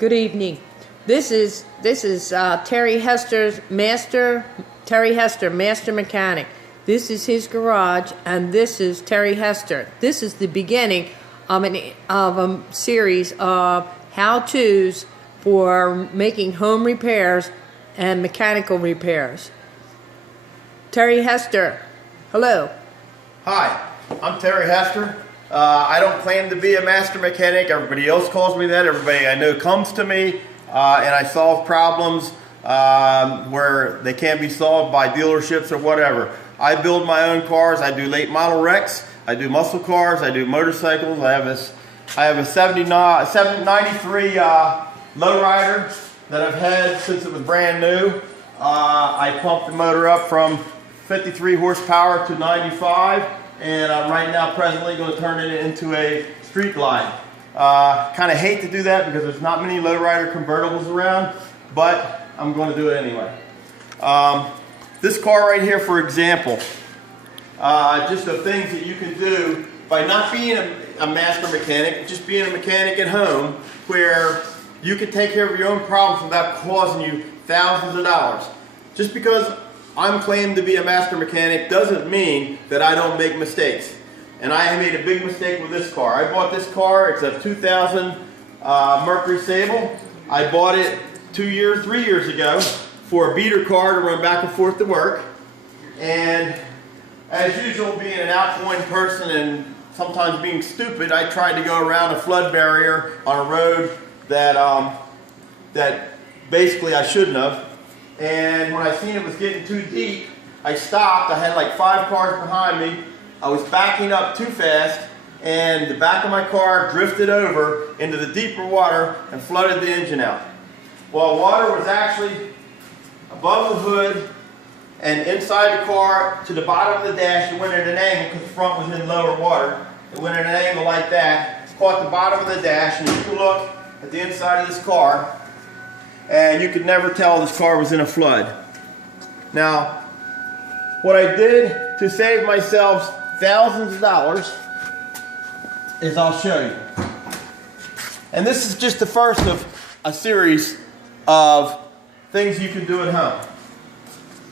Good evening. This is Terry Hester, Master Mechanic. This is his garage, and this is Terry Hester. This is the beginning of a series of how-tos for making home repairs and mechanical repairs. Terry Hester, hello. Hi, I'm Terry Hester. I don't claim to be a master mechanic. Everybody else calls me that. Everybody I know comes to me, and I solve problems where they can't be solved by dealerships or whatever. I build my own cars. I do late model wrecks. I do muscle cars. I do motorcycles. I have a 93 lowrider that I've had since it was brand new. I pumped the motor up from 53 horsepower to 95. And I'm right now presently going to turn it into a street glide. Kind of hate to do that because there's not many lowrider convertibles around, but I'm going to do it anyway. This car right here, for example, just the things that you can do by not being a master mechanic, just being a mechanic at home, where you can take care of your own problems without causing you thousands of dollars. Just because I'm claimed to be a master mechanic doesn't mean that I don't make mistakes. And I made a big mistake with this car. I bought this car, it's a 2000 Mercury Sable. I bought it 3 years ago for a beater car to run back and forth to work. And as usual, being an outgoing person and sometimes being stupid, I tried to go around a flood barrier on a road that, that basically I shouldn't have. And when I seen it was getting too deep, I stopped. I had like 5 cars behind me. I was backing up too fast, and the back of my car drifted over into the deeper water and flooded the engine out. Well, water was actually above the hood and inside the car to the bottom of the dash. It went at an angle because the front was in lower water. It went at an angle like that, caught the bottom of the dash, and you can look at the inside of this car, and you could never tell this car was in a flood. Now, what I did to save myself thousands of dollars is I'll show you. And this is just the first of a series of things you can do at home.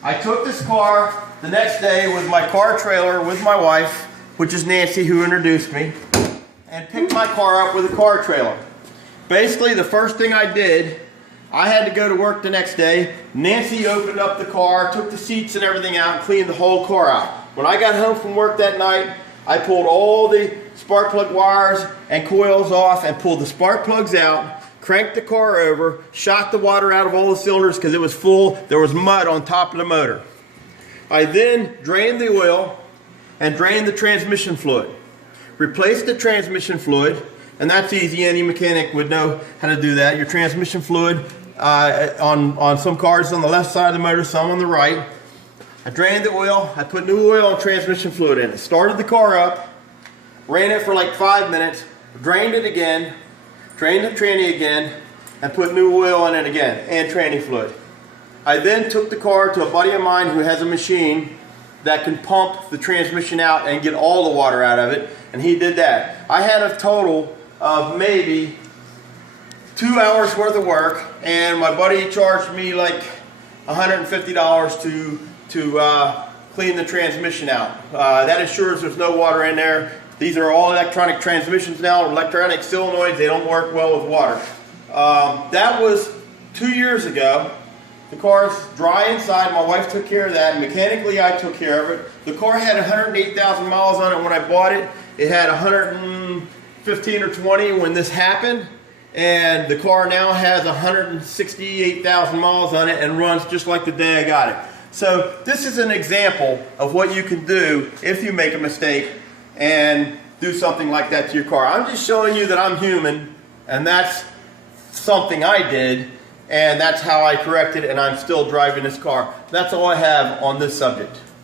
I took this car the next day with my car trailer with my wife, which is Nancy, who introduced me, and picked my car up with a car trailer. Basically, the first thing I did, I had to go to work the next day. Nancy opened up the car, took the seats and everything out, and cleaned the whole car out. When I got home from work that night, I pulled all the spark plug wires and coils off and pulled the spark plugs out, cranked the car over, shot the water out of all the cylinders because it was full. There was mud on top of the motor. I then drained the oil and drained the transmission fluid. Replaced the transmission fluid, and that's easy. Any mechanic would know how to do that. Your transmission fluid on some cars on the left side of the motor, some on the right. I drained the oil. I put new oil and transmission fluid in it. Started the car up, ran it for like 5 minutes, drained it again, drained the tranny again, and put new oil in it again, and tranny fluid. I then took the car to a buddy of mine who has a machine that can pump the transmission out and get all the water out of it, and he did that. I had a total of maybe 2 hours worth of work, and my buddy charged me like $150 to clean the transmission out. That assures there's no water in there. These are all electronic transmissions now, electronic solenoids. They don't work well with water. That was 2 years ago. The car's dry inside. My wife took care of that. Mechanically, I took care of it. The car had 108,000 miles on it when I bought it. It had 115 or 20 when this happened. And the car now has 168,000 miles on it and runs just like the day I got it. So this is an example of what you can do if you make a mistake and do something like that to your car. I'm just showing you that I'm human, and that's something I did, and that's how I corrected it, and I'm still driving this car. That's all I have on this subject.